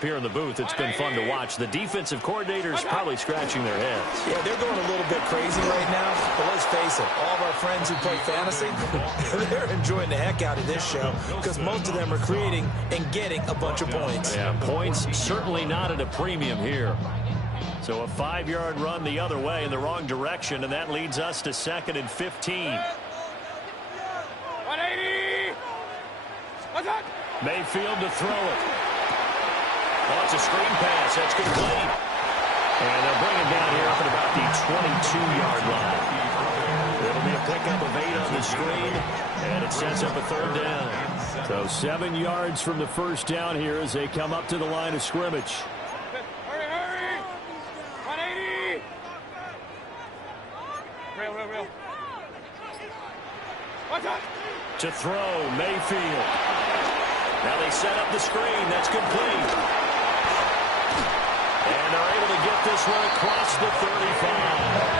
Here in the booth, it's been fun to watch. The defensive coordinators probably scratching their heads. Yeah, they're going a little bit crazy right now. But let's face it, all of our friends who play fantasy, they're enjoying the heck out of this show because most of them are creating and getting a bunch of points. Yeah, points certainly not at a premium here. So a 5-yard run the other way in the wrong direction, and that leads us to 2nd and 15. 180! What's that? Mayfield to throw it. Oh, it's a screen pass. That's complete. And they'll bring it down here up at about the 22-yard line. It'll be a pickup of 8 on the screen, and it sets up a 3rd down. So 7 yards from the first down here as they come up to the line of scrimmage. Hurry, hurry! 180! Real. What's that? To throw, Mayfield. Now they set up the screen. That's complete. And they're able to get this one across the 35.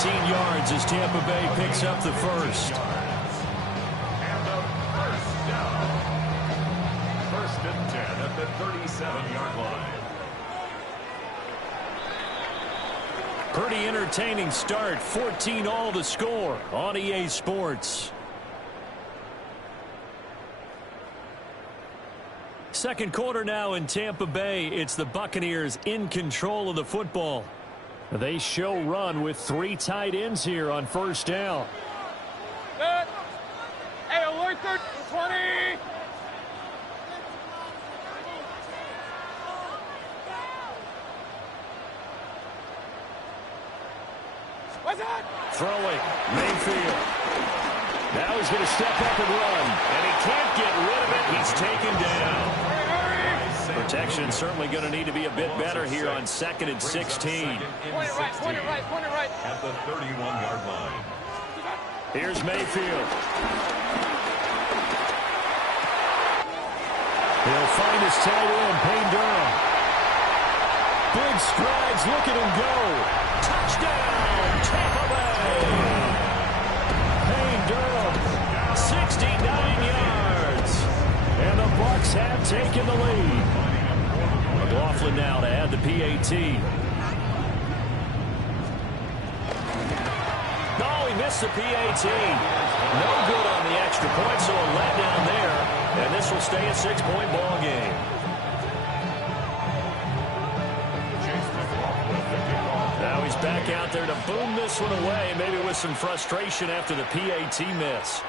15 yards as Tampa Bay picks up the first. And the first down. 1st and 10 at the 37-yard line. Pretty entertaining start. 14-all the score on EA Sports. Second quarter now in Tampa Bay. It's the Buccaneers in control of the football. They show run with 3 tight ends here on first down. Good. Hey, alert 20! What's that? Throwing, Mayfield. Now he's going to step up and run. And he can't get rid of it. He's taken down. Protection certainly going to need to be a bit better here on 2nd and 16. Point it right. At the 31-yard line. Here's Mayfield. He'll find his tight end, Payne Durham. Big strides, look at him go. Touchdown, Tampa Bay. Payne Durham, 69 yards. And the Bucs have taken the lead. McLaughlin now to add the PAT. No, he missed the PAT. No good on the extra point, so a letdown there. And this will stay a 6-point ball game. Now he's back out there to boom this one away, maybe with some frustration after the PAT miss.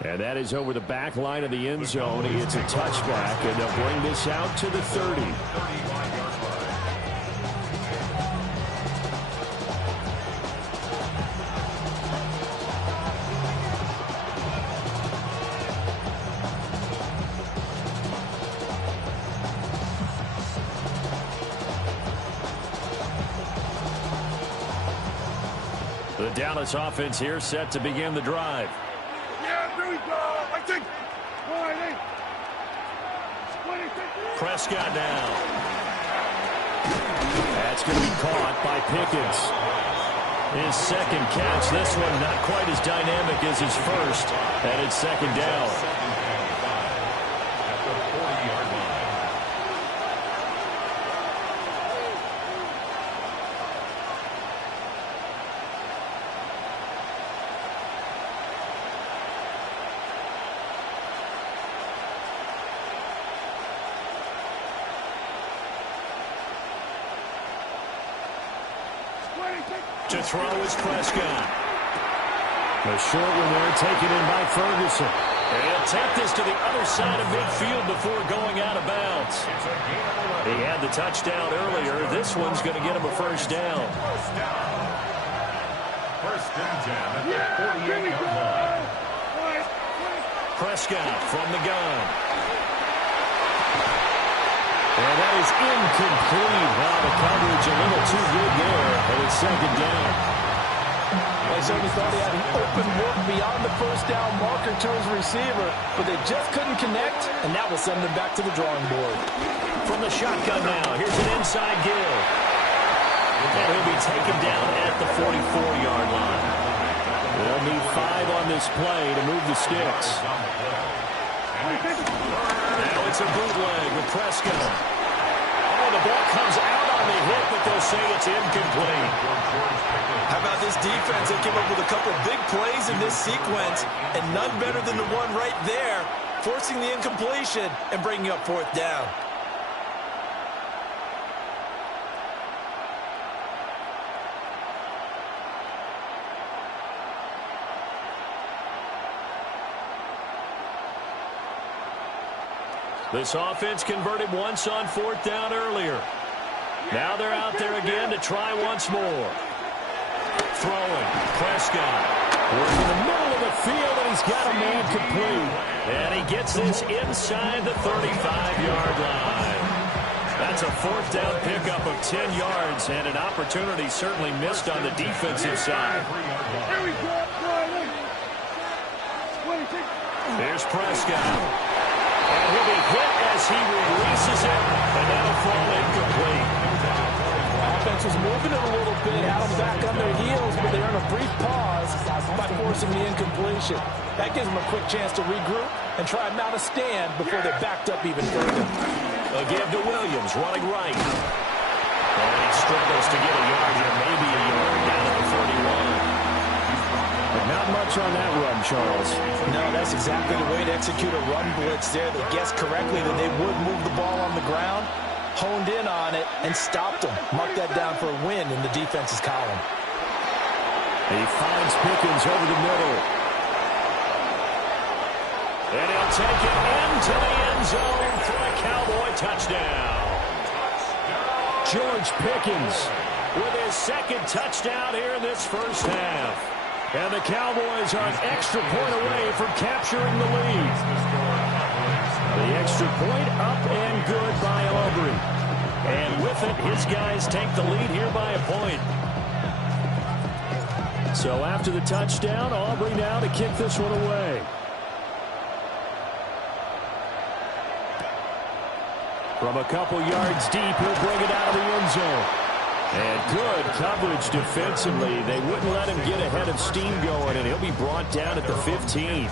And that is over the back line of the end zone. It's a touchback, and they'll bring this out to the 30. The Dallas offense here set to begin the drive. Prescott now. That's going to be caught by Pickens. His second catch. This one not quite as dynamic as his first. And it's 2nd down. At the 40-yard line. To throw is Prescott. A short one there taken in by Ferguson. And he'll take this to the other side of midfield before going out of bounds. He had the touchdown earlier. This one's going to get him a first down. 1st and 10 at the 48-yard line. Prescott from the gun. And that is incomplete. Wow, the coverage a little too good there. And it's 2nd down. They certainly thought he had an open look beyond the first down marker to his receiver, but they just couldn't connect, and that will send them back to the drawing board. From the shotgun now, here's an inside give. And he'll be taken down at the 44-yard line. They'll need 5 on this play to move the sticks. Now it's a bootleg with Prescott. Oh, the ball comes out on the hit, but they'll say it's incomplete. How about this defense? They came up with a couple big plays in this sequence, and none better than the one right there, forcing the incompletion and bringing up fourth down. This offense converted once on fourth down earlier. Now they're out there again to try once more. Throwing. Prescott. We're in the middle of the field, and he's got a man complete. And he gets this inside the 35-yard line. That's a fourth down pickup of 10 yards, and an opportunity certainly missed on the defensive side. Here's Prescott. And he'll be hit as he releases it, and that'll fall incomplete. Offense was moving it a little bit, had them back on their heels, but they earn a brief pause by forcing the incompletion. That gives them a quick chance to regroup and try and mount a stand before they're backed up even further. A give to Williams, running right. And he struggles to get a yard here, maybe a yard down at the 41. But not much on that run, Charles. No, that's exactly the way to execute a run blitz there. They guessed correctly that they would move the ball on the ground, honed in on it, and stopped them. Mark that down for a win in the defense's column. He finds Pickens over the middle. And he'll take it into the end zone for a Cowboy touchdown. George Pickens with his second touchdown here in this first half. And the Cowboys are an extra point away from capturing the lead. The extra point up and good by Aubrey. And with it, his guys take the lead here by a point. So after the touchdown, Aubrey now to kick this one away. From a couple yards deep, he'll bring it out of the end zone. And good coverage defensively. They wouldn't let him get ahead of steam going, and he'll be brought down at the 15.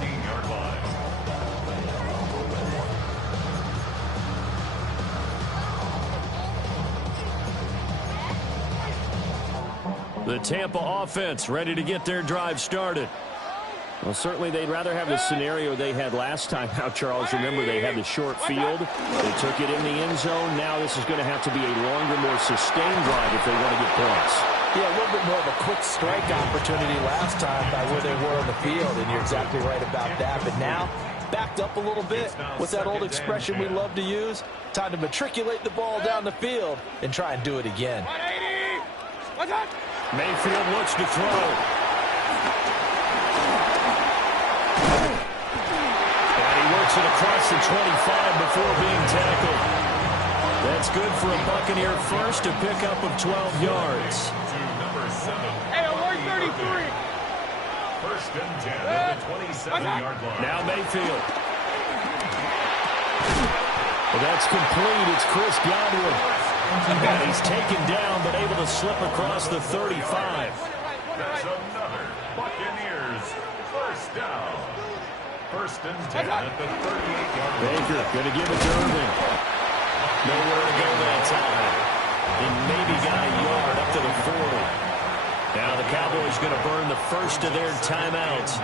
The Tampa offense ready to get their drive started. Well, certainly they'd rather have the scenario they had last time out, Charles. Remember, they had the short field. They took it in the end zone. Now this is going to have to be a longer, more sustained drive if they want to get points. Yeah, a little bit more of a quick strike opportunity last time by where they were on the field, and you're exactly right about that. But now, backed up a little bit. What's that old expression we love to use? Time to matriculate the ball down the field and try and do it again. 180! What's that? Mayfield looks to throw. Works it across the 25 before being tackled. That's good for a Buccaneer first, a pickup of 12 yards. Hey, alert 33. First and 10 at the 27-yard line. Now Mayfield. Well, that's complete. It's Chris Godwin. And he's taken down, but able to slip across the 35. That's another Buccaneers first down. First and 10 at the 38-yard line. Baker going to give it to Irving. Nowhere to go that time. He maybe got a yard up to the 40. Now the Cowboys going to burn the first of their timeouts.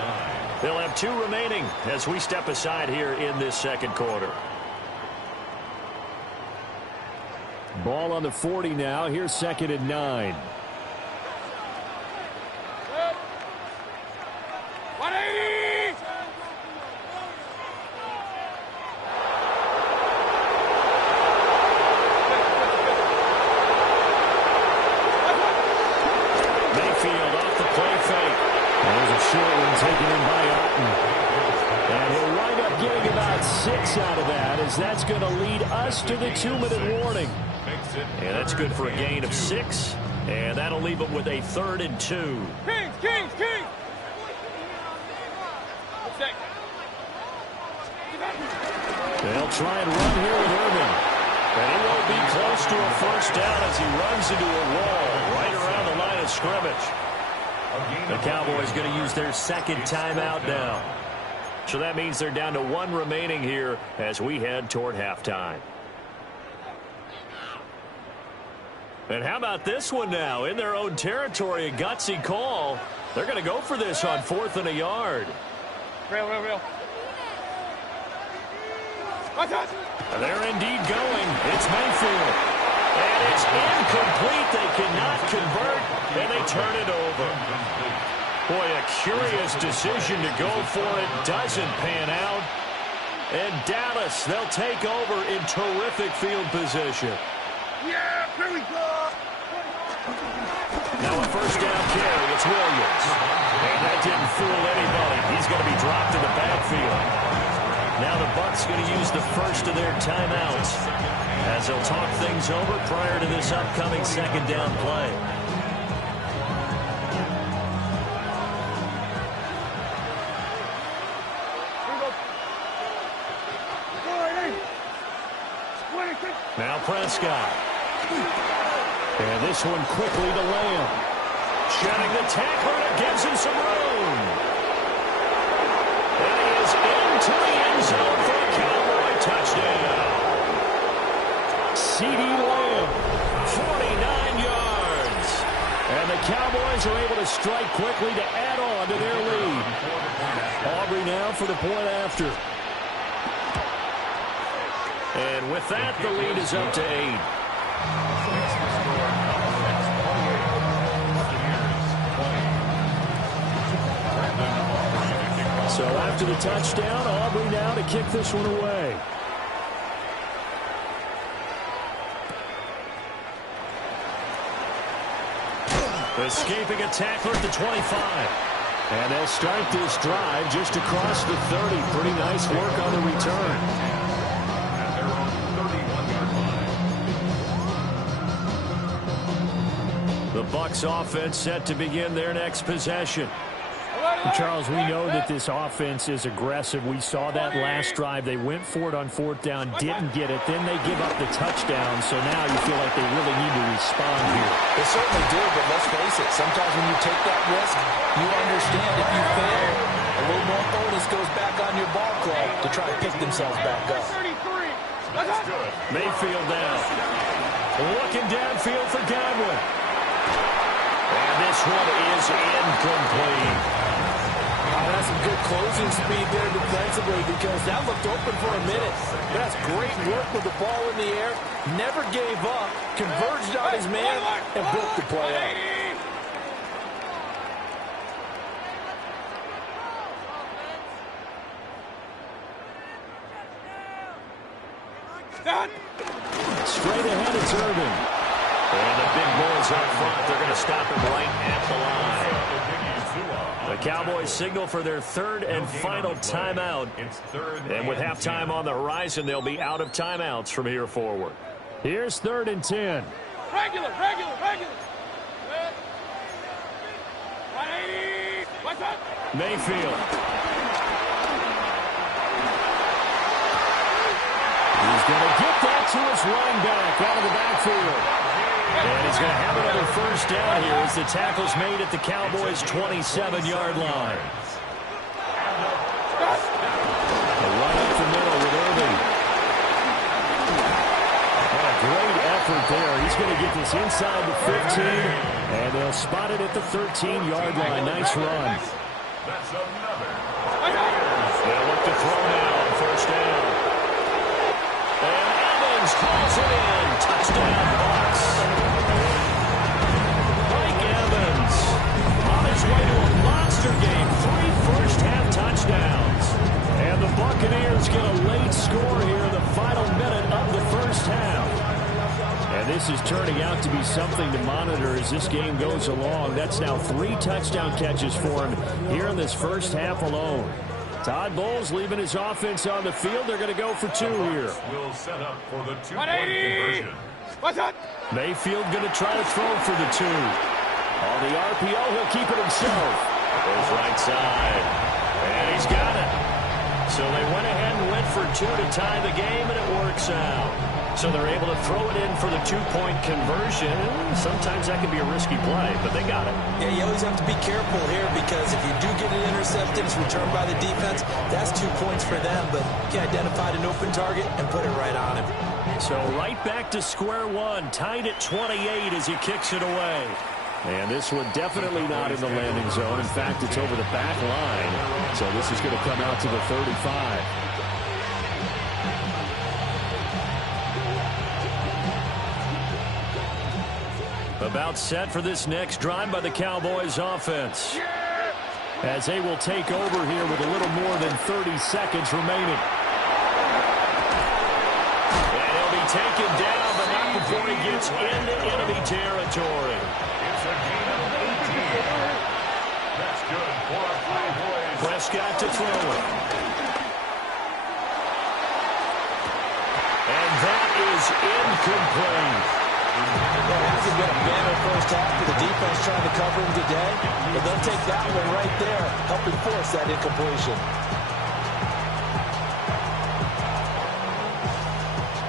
They'll have 2 remaining as we step aside here in this second quarter. Ball on the 40 now. Here's second and 9. 180! Short one taken in by Alton. And he'll wind up getting about 6 out of that, as that's going to lead us to the 2-minute warning. And that's good for a gain of 6. And that'll leave them with a 3rd and 2. Kings, Kings, Kings! They'll try and run here with Irving. And he won't be close to a first down as he runs into a wall right around the line of scrimmage. The Cowboys going to use their second timeout now. So that means they're down to 1 remaining here as we head toward halftime. And how about this one now? In their own territory, a gutsy call. They're going to go for this on 4th and a yard. Real. And they're indeed going. It's Mayfield. And it's incomplete. They cannot convert, and they turn it over. Boy, a curious decision to go for it. Doesn't pan out. And Dallas, they'll take over in terrific field position. Yeah, here we go. Now a first down carry. It's Williams. And that didn't fool anybody. He's going to be dropped in the backfield. Now the Bucs going to use the first of their timeouts as they'll talk things over prior to this upcoming second down play. Now Prescott. And this one quickly to Lamb. Shedding the tackler, and it gives him some room. And he is into the end zone for a Cowboy touchdown. CeeDee Lamb, 49 yards. And the Cowboys are able to strike quickly to add on to their lead. Aubrey now for the point after. And with that, the lead is up to 8. So after the touchdown, Aubrey now to kick this one away. Escaping a tackler at the 25. And they'll start this drive just across the 30. Pretty nice work on the return. The Bucs offense set to begin their next possession. Charles, we know that this offense is aggressive. We saw that last drive. They went for it on 4th down, didn't get it. Then they give up the touchdown. So now you feel like they really need to respond here. They certainly do, but let's face it. Sometimes when you take that risk, you understand if you fail, a little more bonus goes back on your ball club to try to pick themselves back up. Mayfield down. Looking downfield for Godwin. And this one is incomplete. That's some good closing speed there defensively because that looked open for a minute. But that's great work with the ball in the air. Never gave up, converged on his man, and broke the play up. Straight ahead, it's Irvin. And the big boys up front, they're going to stop him right at the line. The Cowboys signal for their 3rd and final timeout. And with halftime on the horizon, they'll be out of timeouts from here forward. Here's 3rd and 10. Regular. 180. What's up? Mayfield. He's going to get that to his running back out of the backfield. And he's going to have another first down here as the tackle's made at the Cowboys' 27-yard line. A run up the middle with Irving. What a great effort there. He's going to get this inside the 15, and they'll spot it at the 13-yard line. Nice run. They'll look to throw now on first down. And Evans calls it in. Touchdown, Bucs. Mike Evans on his way to a monster game. 3 first-half touchdowns. And the Buccaneers get a late score here in the final minute of the first half. And this is turning out to be something to monitor as this game goes along. That's now 3 touchdown catches for him here in this first half alone. Todd Bowles leaving his offense on the field. They're going to go for 2 here. We'll set up for the 2-point conversion. What's up? Mayfield going to try to throw for the 2. On the RPO, he'll keep it himself. Goes right side. And he's got it. So they went ahead and went for 2 to tie the game, and it works out. So they're able to throw it in for the two-point conversion. Sometimes that can be a risky play, but they got it. Yeah, you always have to be careful here because if you do get an interception, it's returned by the defense. That's 2 points for them, but he identified an open target and put it right on him. So right back to square one, tied at 28 as he kicks it away. And this one definitely not in the landing zone. In fact, it's over the back line. So this is going to come out to the 35. About set for this next drive by the Cowboys offense. As they will take over here with a little more than 30 seconds remaining. And he'll be taken down, but not before he gets into enemy territory. It's a gain of 18. That's good for a Cowboys. Prescott to throw it. And that is incomplete. Well, it hasn't been a banner first half for the defense trying to cover him today, but they'll take that one right there, helping force that incompletion.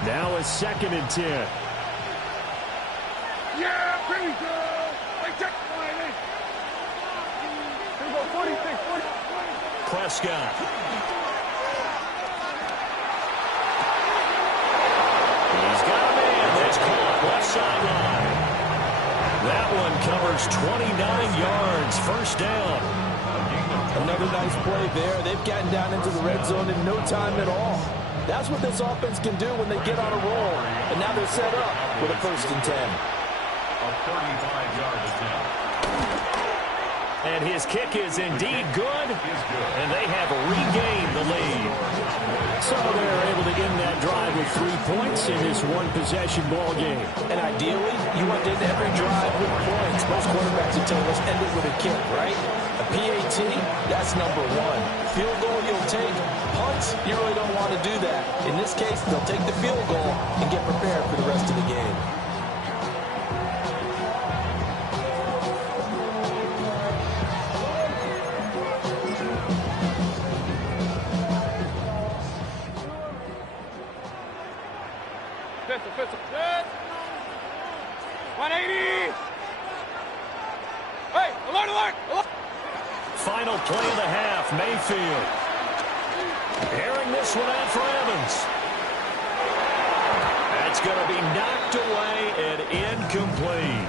Now a 2nd and 10. Yeah, here we go. Like that. Here we go, 46, 40. Prescott. He's got a man. That's caught left sideline. That one covers 29 yards. First down. Another nice play there. They've gotten down into the red zone in no time at all. That's what this offense can do when they get on a roll. And now they're set up with a 1st and 10. A 35-yard attempt. And his kick is indeed good. And they have regained the lead. So they're able to end that drive with 3 points in this one-possession ball game. And ideally, you want to end every drive with points. Most quarterbacks would tell us end it with a kick, right? A PAT, that's number 1. Field goal you'll take. Punts, you really don't want to do that. In this case, they'll take the field goal and get prepared for the rest of the game. Defensive. 180. Hey, alert. Final play of the half, Mayfield. Airing this one out for Evans. That's going to be knocked away and incomplete.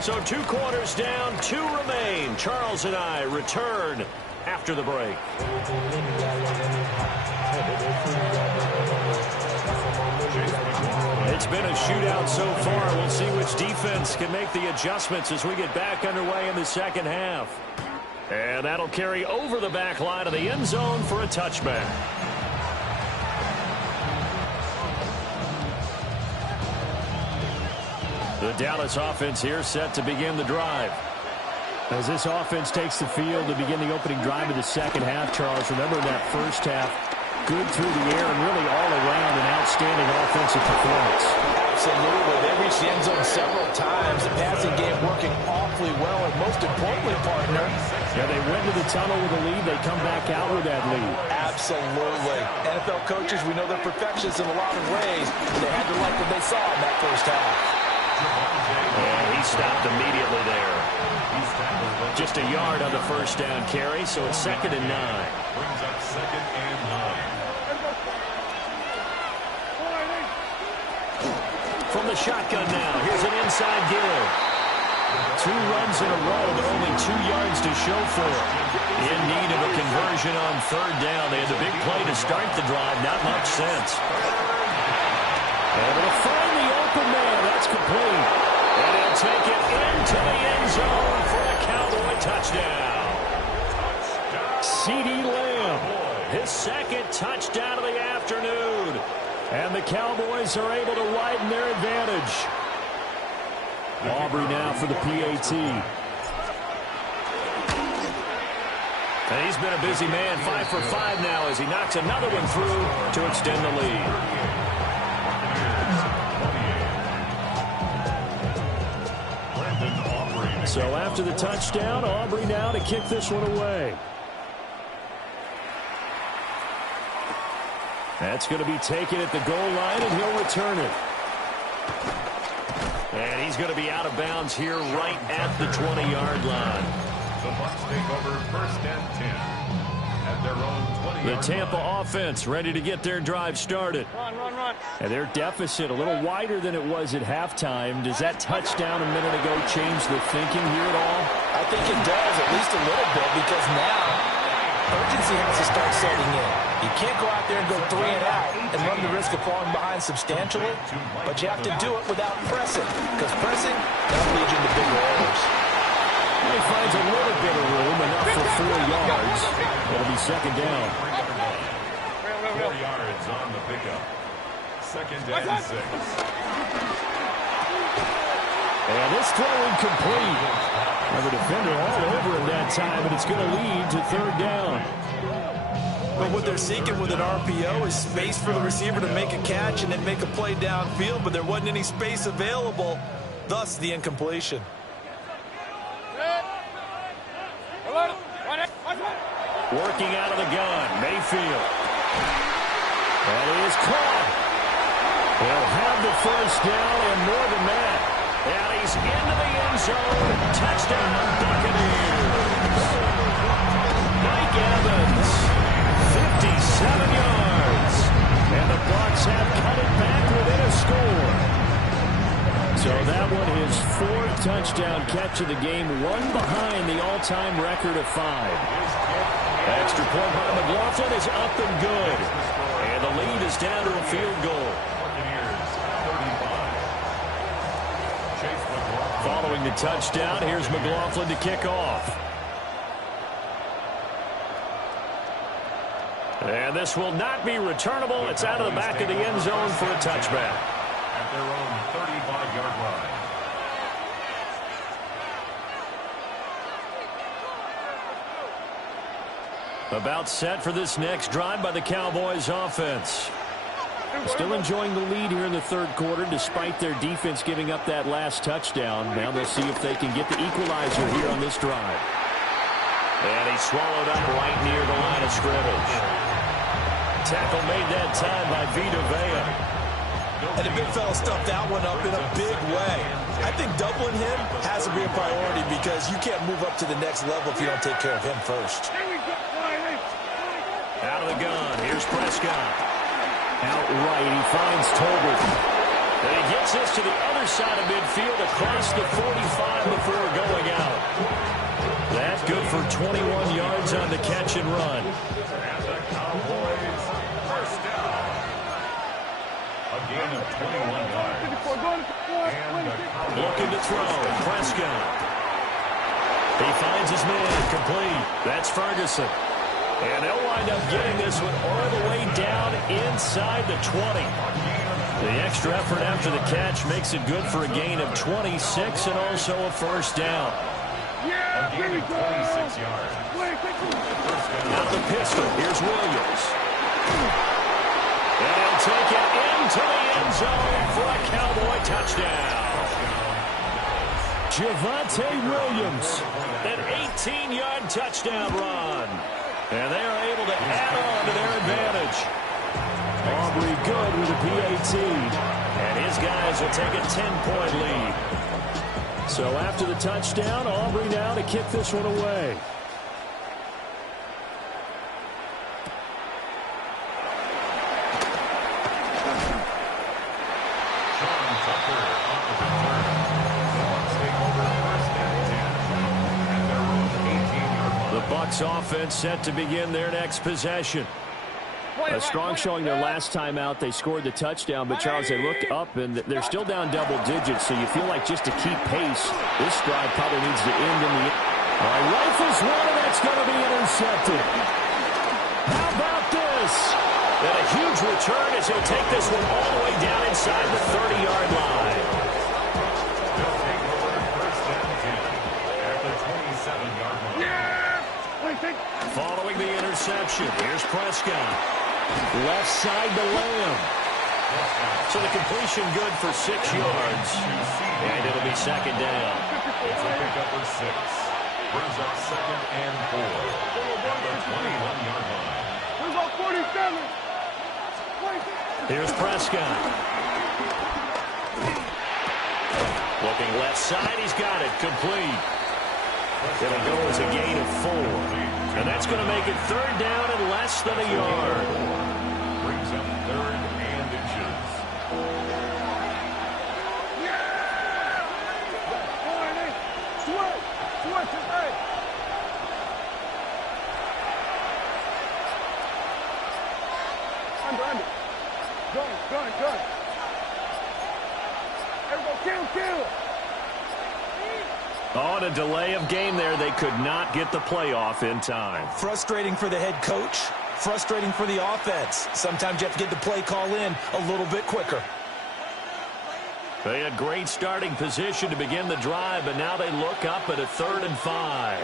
So 2 quarters down, 2 remain. Charles and I return after the break. It's been a shootout so far. We'll see which defense can make the adjustments as we get back underway in the second half. And that'll carry over the back line of the end zone for a touchback. The Dallas offense here set to begin the drive. As this offense takes the field to begin the opening drive of the second half, Charles, remember that first half, good through the air and really all around an outstanding offensive performance. Absolutely. They reached the end zone several times. The passing game working awfully well. And most importantly, partner, yeah, they went to the tunnel with a lead. They come back out with that lead. Absolutely. NFL coaches, we know they're perfectionists in a lot of ways. They had to like what they saw in that first half. And he stopped immediately there. Just a yard on the first down carry, so it's 2nd and 9. Brings up 2nd and 9. From the shotgun now, here's an inside give. 2 runs in a row, but only 2 yards to show for it. In need of a conversion on 3rd down. They had the big play to start the drive, not much sense. Able to find the open man, that's complete. And he'll take it into the end zone for a Cowboy touchdown. CeeDee Lamb, his 2nd touchdown of the afternoon. And the Cowboys are able to widen their advantage. Aubrey now for the PAT. And he's been a busy man, 5 for 5 now as he knocks another one through to extend the lead. So after the touchdown, Aubrey now to kick this one away. That's going to be taken at the goal line, and he'll return it. And he's going to be out of bounds here right at the 20-yard line. The Bucs take over 1st and 10 at their own 20-yard The Tampa line. offense ready to get their drive started. Run, run, run. And their deficit a little wider than it was at halftime. Does that touchdown a minute ago change the thinking here at all? I think it does, at least a little bit, because now urgency has to start setting in. You can't go out there and go 3 and out and run the risk of falling behind substantially, but you have to do it without pressing, because pressing, that'll lead you into bigger errors. He finds a little bit of room, enough for 4 yards. It'll be second down. 4 yards on the pickup. 2nd and 6. And this throw incomplete. Now the defender all over him that time, and it's going to lead to 3rd down. But what they're seeking with an RPO is space for the receiver to make a catch and then make a play downfield, but there wasn't any space available, thus the incompletion. Working out of the gun, Mayfield. That is caught. He'll have the 1st down and more than that. And he's into the end zone. Touchdown, Buccaneers. Mike Evans, 57 yards. And the Bucs have cut it back within a score. So that one is 4th touchdown catch of the game, one behind the all-time record of 5. Extra point by McLaughlin is up and good. And the lead is down to a field goal. Following the touchdown, here's McLaughlin to kick off. And this will not be returnable. It's out of the back of the end zone for a touchback. At their own 35-yard line. About set for this next drive by the Cowboys offense. Still enjoying the lead here in the 3rd quarter despite their defense giving up that last touchdown. Now they'll see if they can get the equalizer here on this drive. And he swallowed up right near the line of scrimmage. Tackle made that time by Vita Vea. And the big fella stuffed that one up in a big way. I think doubling him has to be a priority because you can't move up to the next level if you don't take care of him first. Out of the gun, here's Prescott. Outright, he finds Tolbert. And he gets this to the other side of midfield across the 45 before going out. That's good for 21 yards on the catch and run. And the Cowboys 1st down. A gain of 21 yards. Looking to throw, Prescott. He finds his man, complete. That's Ferguson. And they'll wind up getting this one all the way down inside the 20. The extra effort after the catch makes it good for a gain of 26 and also a 1st down. A gain of 26 yards. Out the pistol, here's Williams. And he'll take it into the end zone for a Cowboy touchdown. Javonte Williams, an 18-yard touchdown run. And they are able to add on to their advantage. Aubrey good with a PAT. And his guys will take a 10-point lead. So after the touchdown, Aubrey now to kick this one away. Bucs offense set to begin their next possession. A strong showing their last time out. They scored the touchdown, but Charles, they looked up and they're still down double digits, so you feel like just to keep pace, this drive probably needs to end in the end. All right, rifles one, and that's going to be intercepted. How about this? And a huge return as he'll take this one all the way down inside the 30-yard line. They'll take over 1st and 10 at the 27-yard line. Following the interception, here's Prescott. Left side to Lamb. So the completion good for 6 yards. And it'll be second down. It's a pickup for 6. Brings up 2nd and 4 at the 21-yard line. Who's on 47? Here's Prescott. Looking left side, he's got it, complete. It'll go as a gain of 4. And that's going to make it 3rd down and less than a yard. Brings up 3rd and inches. Under. Gun. Everybody kill. On a delay of game there, they could not get the playoff in time. Frustrating for the head coach. Frustrating for the offense. Sometimes you have to get the play call in a little bit quicker. They had great starting position to begin the drive, but now they look up at a 3rd and 5.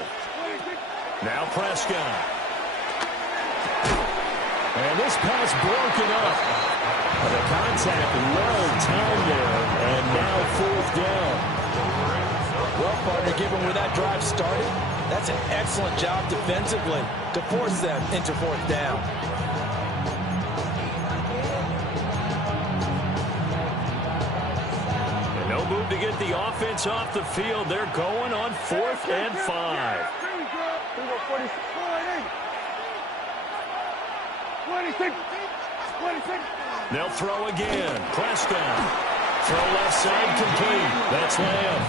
Now Prescott. And this pass broken up. The contact well timed there, and now 4th down. Well, partner, given where that drive started, that's an excellent job defensively to force them into 4th down. And no move to get the offense off the field. They're going on 4th and 5. 26. They'll throw again. Prescott. Throw left side complete. That's Lamb.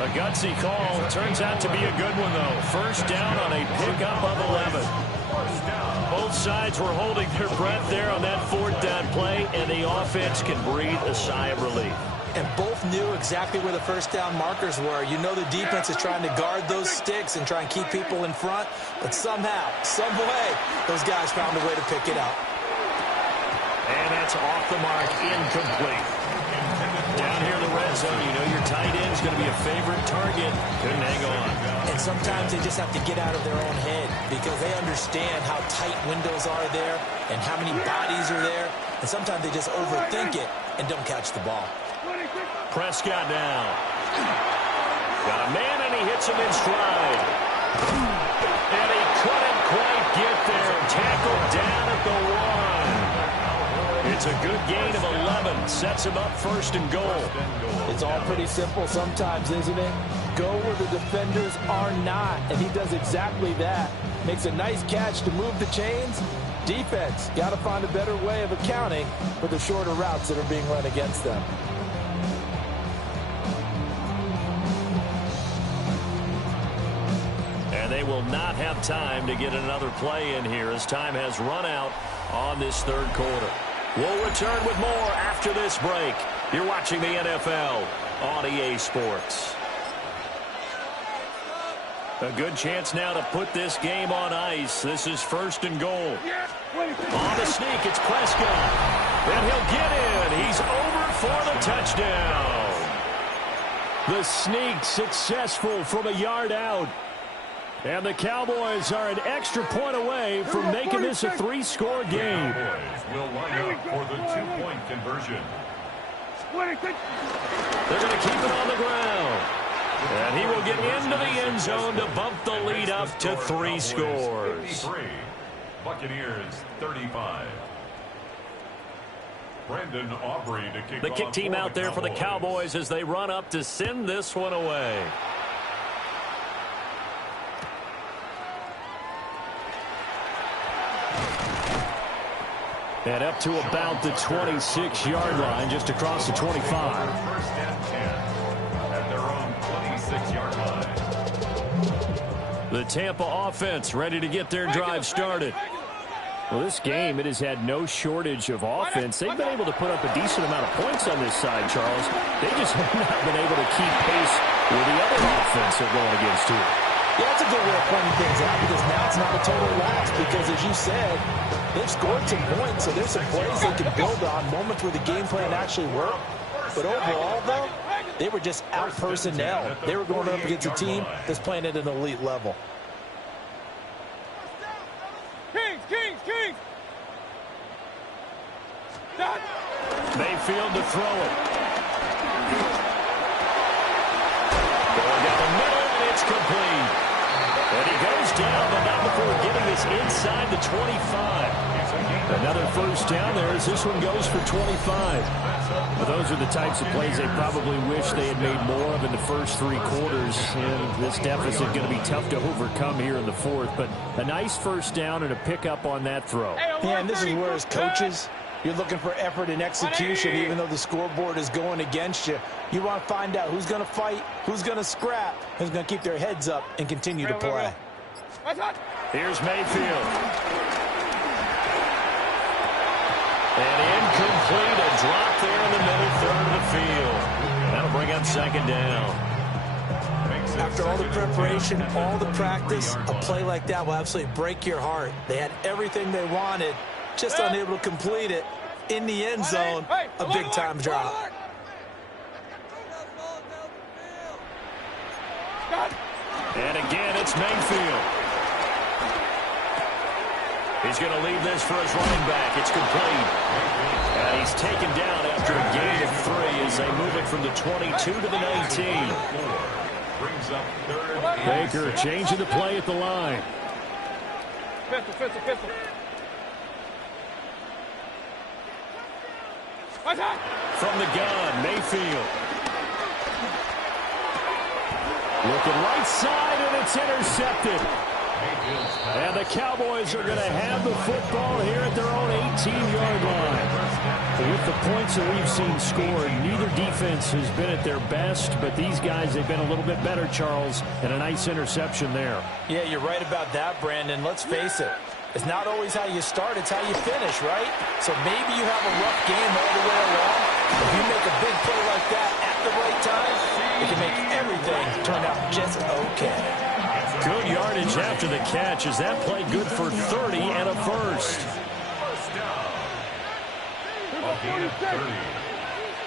A gutsy call. Turns out to be a good one, though. 1st down on a pickup of 11. Both sides were holding their breath there on that 4th down play, and the offense can breathe a sigh of relief. And both knew exactly where the 1st down markers were. You know the defense is trying to guard those sticks and try and keep people in front, but somehow, some way, those guys found a way to pick it up. And that's off the mark, incomplete. Down here in the red zone, you know your tight end's going to be a favorite target. Couldn't hang on. And sometimes they just have to get out of their own head because they understand how tight windows are there and how many bodies are there. And sometimes they just overthink it and don't catch the ball. Prescott down. Got a man, and he hits him in stride. And he couldn't quite get there. Tackled down at the 1. It's a good gain of 11. Sets him up 1st and goal. It's all pretty simple sometimes, isn't it? Go where the defenders are not, and he does exactly that. Makes a nice catch to move the chains. Defense, got to find a better way of accounting for the shorter routes that are being run against them. And they will not have time to get another play in here as time has run out on this 3rd quarter. We'll return with more after this break. You're watching the NFL on EA Sports. A good chance now to put this game on ice. This is 1st and goal. On the sneak, it's Prescott. And he'll get in. He's over for the touchdown. The sneak successful from a yard out. And the Cowboys are an extra point away from making this a 3-score game. Cowboys will line up for the 2-point conversion. They're going to keep it on the ground. And he will get into the end zone to bump the lead up to 3 scores. Buccaneers 35. Brandon Aubrey to kick The kick off team for out the there for the Cowboys. Cowboys as they run up to send this one away. And up to about the 26-yard line, just across the 25. 1st and 10 at their own 26-yard line. The Tampa offense ready to get their drive started. Well, this game, it has had no shortage of offense. They've been able to put up a decent amount of points on this side, Charles. They just have not been able to keep pace with the other offense they're going against here. Yeah, that's a good way of pointing things out because now it's not a total loss because, as you said, they've scored some points, so there's some plays they can build on, moments where the game plan actually worked. But overall, though, they were just out-personnel. They were going up against a team that's playing at an elite level. Kings! Mayfield to throw it. Going down the middle, and it's complete. And he goes down, but not before before getting this inside the 25. Another first down there as this one goes for 25. Well, those are the types of plays they probably wish they had made more of in the first three quarters. And this deficit going to be tough to overcome here in the fourth. But a nice first down and a pickup on that throw. Yeah, and this is where as coaches, you're looking for effort and execution, even though the scoreboard is going against you. You want to find out who's going to fight, who's going to scrap, who's going to keep their heads up and continue to play. Here's Mayfield. And incomplete, a drop there in the middle third of the field. That'll bring up second down. After all the preparation, all the practice, a play like that will absolutely break your heart. They had everything they wanted, just unable to complete it. In the end zone, a big-time drop. And again, it's Mayfield. He's going to leave this for his running back. It's complete. And he's taken down after a gain of 3 as they move it from the 22 to the 19. Baker changing the play at the line. Pistol. From the gun, Mayfield. Looking right side, and it's intercepted. And the Cowboys are going to have the football here at their own 18-yard line. With the points that we've seen scored, neither defense has been at their best, but these guys, they've been a little bit better, Charles, and a nice interception there. Yeah, you're right about that, Brandon. Let's face it. It's not always how you start, it's how you finish, right? So maybe you have a rough game all the way along. If you make a big play like that at the right time, it can make everything turn out just okay. Good yardage after the catch. Is that play good for 30 and a first? First down. A gain of 30.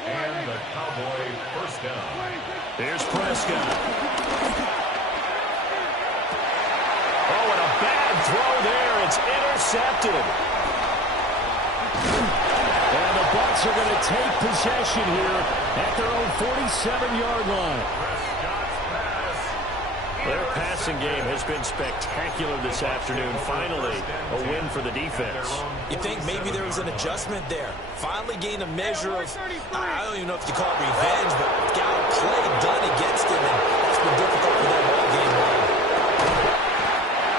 And the Cowboy first down. Here's Prescott. Oh, and a bad throw there. It's intercepted. And the Bucs are going to take possession here at their own 47-yard line. Their passing game has been spectacular this afternoon. Finally, a win for the defense. You think maybe there was an adjustment there. Finally gained a measure of, I don't even know if you call it revenge, but got a play done against him, and that's been difficult for them all game long.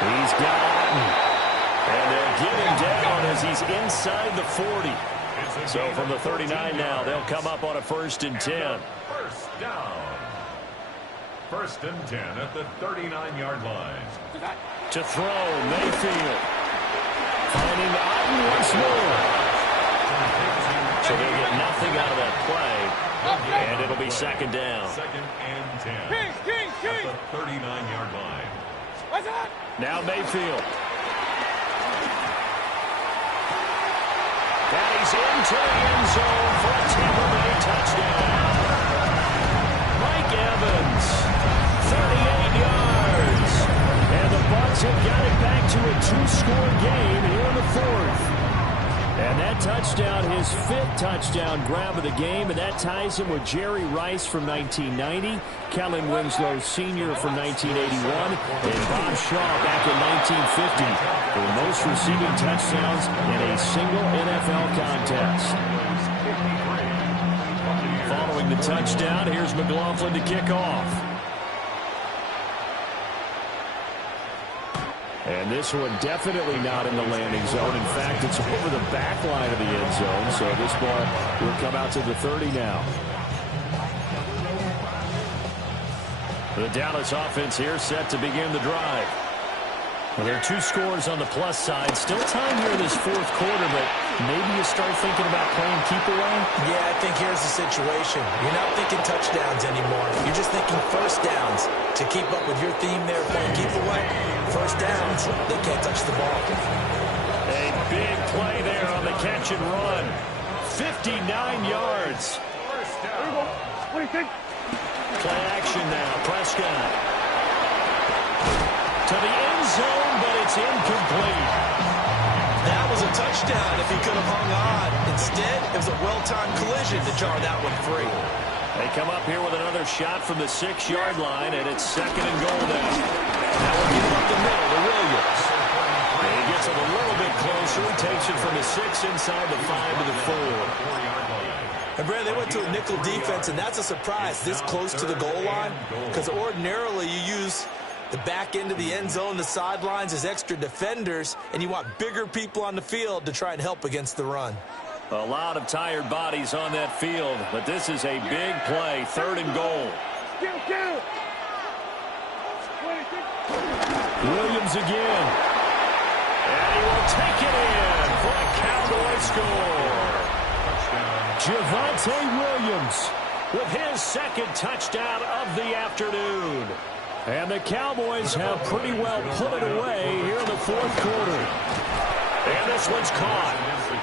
He's got Otten. And they'll get him down as he's inside the 40. So from the 39 now, they'll come up on a 1st and 10. First down. 1st and 10 at the 39-yard line. To throw, Mayfield. Finding Otten once more. So they'll get nothing out of that play. And it'll be 2nd down. 2nd and 10 at the 39-yard line. Now Mayfield. And he's into the end zone for a Tampa Bay touchdown. Mike Evans, 38 yards. And the Bucs have got it back to a 2-score game here in the 4th. And that touchdown, his 5th touchdown grab of the game, and that ties him with Jerry Rice from 1990, Kellen Winslow Sr. from 1981, and Bob Shaw back in 1950 for the most receiving touchdowns in a single NFL contest. Following the touchdown, here's McLaughlin to kick off. And this one definitely not in the landing zone. In fact, it's over the back line of the end zone. So this ball will come out to the 30 now. The Dallas offense here set to begin the drive. Well, there are 2 scores on the plus side. Still time here in this 4th quarter, but maybe you start thinking about playing keep away? Yeah, I think here's the situation. You're not thinking touchdowns anymore. You're just thinking first downs. To keep up with your theme there, playing keep away, first downs, they can't touch the ball. A big play there on the catch and run. 59 yards. First down. What do you think? Play action now. Prescott. To the end zone, but it's incomplete. That was a touchdown if he could have hung on. Instead, it was a well-timed collision to jar that one free. They come up here with another shot from the 6-yard line, and it's 2nd and goal now. Now we'll give it up the middle to Williams. So he takes it from the 6 inside the 5 to the 4. And, Brad, they went to a nickel defense, and that's a surprise this close to the goal line, because ordinarily you use the back end of the end zone, the sidelines as extra defenders, and you want bigger people on the field to try and help against the run. A lot of tired bodies on that field, but this is a big play, 3rd and goal. Williams again. And he will take it in for a Cowboy score. Javonte Williams with his 2nd touchdown of the afternoon. And the Cowboys have pretty well put it away here in the 4th quarter. And this one's caught.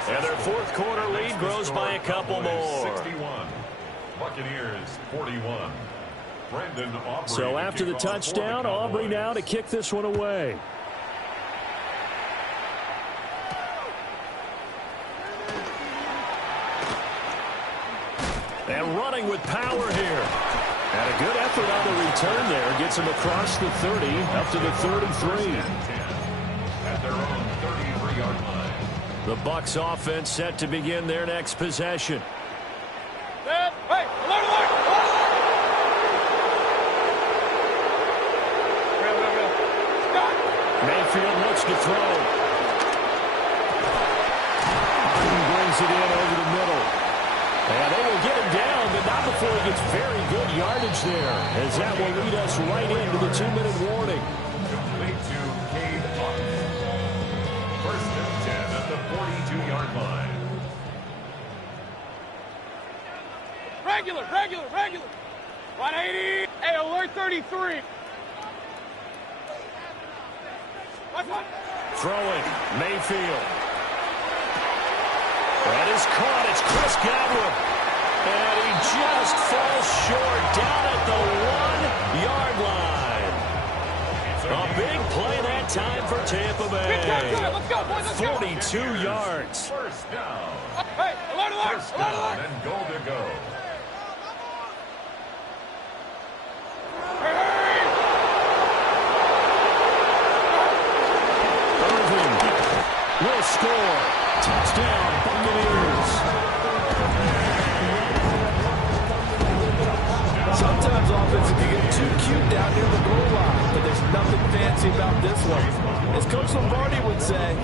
And their 4th quarter lead grows by a couple more. 61. Buccaneers 41. Brandon Aubrey. So after the touchdown, Aubrey now to kick this one away. And running with power here. And a good effort on the return there. Gets him across the 30, up to the 33. At their own 33-yard line. The Bucs offense set to begin their next possession. Hey, alert! Mayfield looks to throw. He brings it in over the middle. And they will get him down, but not before he gets very good yardage there, as that will lead us right into the 2-minute warning. Complete to Cade Otton. 1st and 10 at the 42-yard line. Regular. 180. Hey, alert 33. Throwing, Mayfield. That is caught. It's Chris Godwin. And he just falls short down at the 1-yard line. A big play that time for Tampa Bay. Let's go, boys. Let's go. 42 yards. 1st down. Hey, alert. 1st down and goal to go. Will score. Touchdown, Buccaneers. Sometimes offense can get too cute down near the goal line, but there's nothing fancy about this one. As Coach Lombardi would say,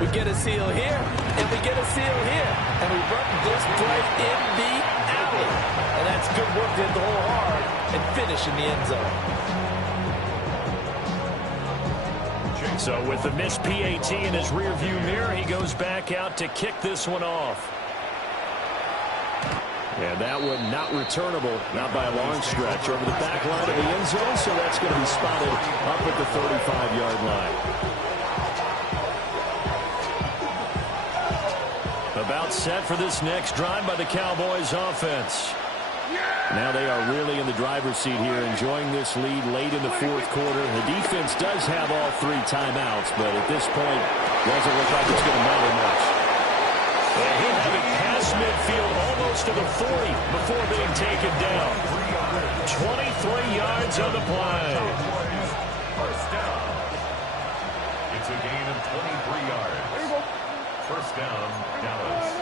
we get a seal here, and we get a seal here, and we run this play in the alley. And that's good work to hit the hole hard and finish in the end zone. So with the missed PAT in his rearview mirror, he goes back out to kick this one off. And that one not returnable, not by a long stretch, over the back line of the end zone, so that's going to be spotted up at the 35-yard line. About set for this next drive by the Cowboys offense. Now they are really in the driver's seat here, enjoying this lead late in the 4th quarter. The defense does have all 3 timeouts, but at this point, doesn't look like it's going to matter much. And he'll have it past midfield almost to the 40 before being taken down. 23 yards on the play. 1st down. It's a gain of 23 yards. 1st down, Dallas.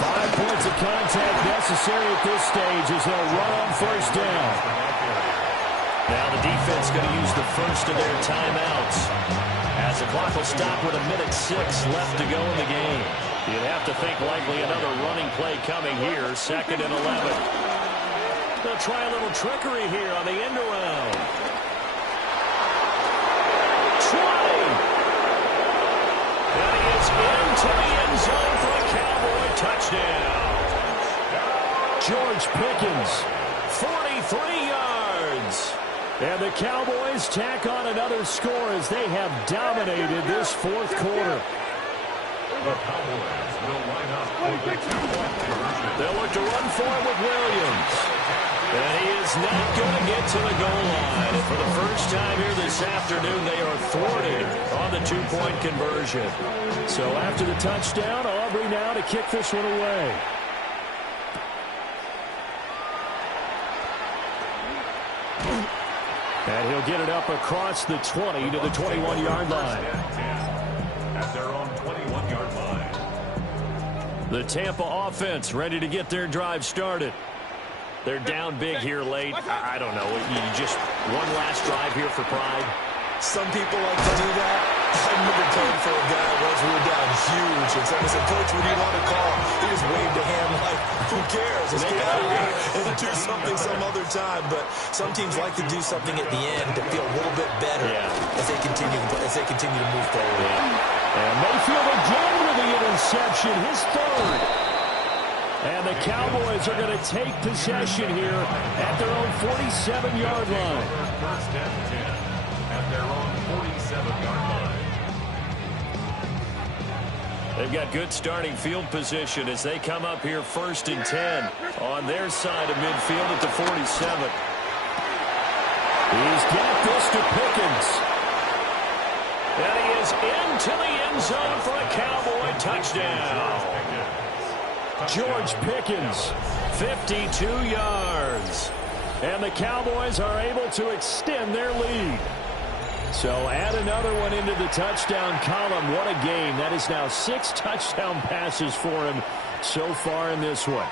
5 points of contact necessary at this stage as they'll run on 1st down. Now the defense going to use the first of their timeouts, as the clock will stop with 1:06 left to go in the game. You'd have to think likely another running play coming here, 2nd and 11. They'll try a little trickery here on the end around. 20. And he is into the end zone for a Cowboy touchdown. George Pickens, 43 yards. And the Cowboys tack on another score as they have dominated this 4th quarter. The Cowboys will line up for the 2-point conversion. They'll look to run for it with Williams. And he is not going to get to the goal line. And for the first time here this afternoon, they are thwarted on the 2-point conversion. So after the touchdown, Aubrey now to kick this one away. And he'll get it up across the 20 to the 21-yard line. at their own 21-yard line. The Tampa offense ready to get their drive started. They're down big here late. I don't know. You just one last drive here for pride. Some people like to do that. I remember playing for a guy once we were down huge, and someone said, "Coach, what do you want to call?" He just waved a hand like, "Who cares? Let's get out of here and do something some other time." But some teams like to do something at the end to feel a little bit better as they continue to move forward. And Mayfield again with the interception, his third. And the Cowboys are going to take possession here at their own 47-yard line. First and 10 at their own 47-yard line. They've got good starting field position as they come up here 1st and 10 on their side of midfield at the 47. He's got this to Pickens. And he is into the end zone for a Cowboy touchdown. George Pickens, 52 yards. And the Cowboys are able to extend their lead. So add another one into the touchdown column. What a game. That is now 6 touchdown passes for him so far in this one.